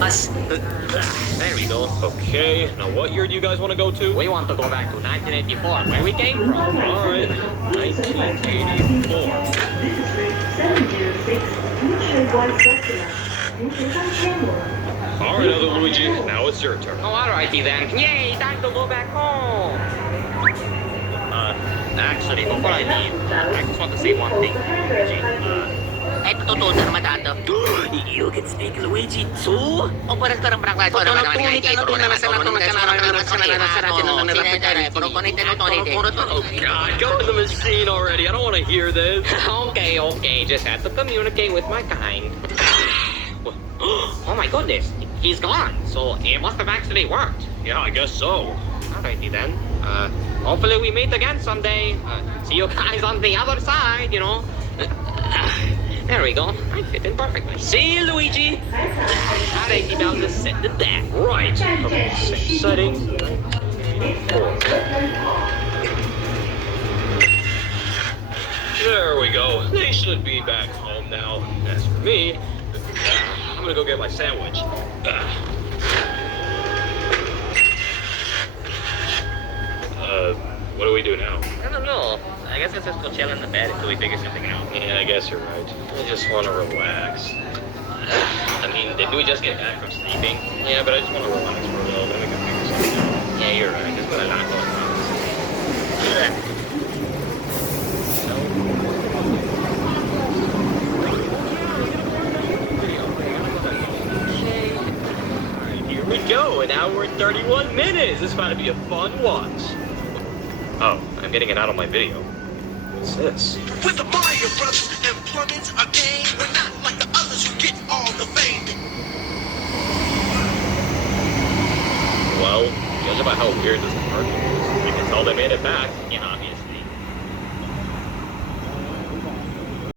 Us. There we go. Okay, now what year do you guys want to go to? We want to go back to 1984, where we came from. Alright, 1984. This is route 706. Please show voice document. Alright, other Luigi, now it's your turn. Oh, alrighty then. Yay, time to go back home. Actually, before I leave, I just want to say one thing, Luigi. Totoo na naman dato. You can speak Luigi too? O parang parang Oh god, go in the machine already. I don't want to hear this. Okay, just have to communicate with my kind. Oh my goodness, he's gone. So it must have actually worked. Yeah, I guess so. Alrighty then. Hopefully we meet again someday. See you guys on the other side, you know. There we go. I fit in perfectly. See you, Luigi. Alrighty, now just set the back. Right. Okay, same settings. 4. There we go. They should be back home now. As for me, I'm gonna go get my sandwich. What do we do now? I don't know. I guess let's just go chill in the bed until we figure something out. Yeah, I guess you're right. I just want to relax. I mean, did we just get back from sleeping? Yeah, but I just want to relax for a little. Then we can figure something out. Yeah, you're right. There's been a lot going on. Here we go, an hour and 31 minutes. This is about to be a fun watch. Oh, I'm getting it out on my video. What's this? With the Meyer brothers and plumbing's a game. We're not like the others who get all the fame. Well, judge by how weird this commercial is, we can tell they made it back. Yeah,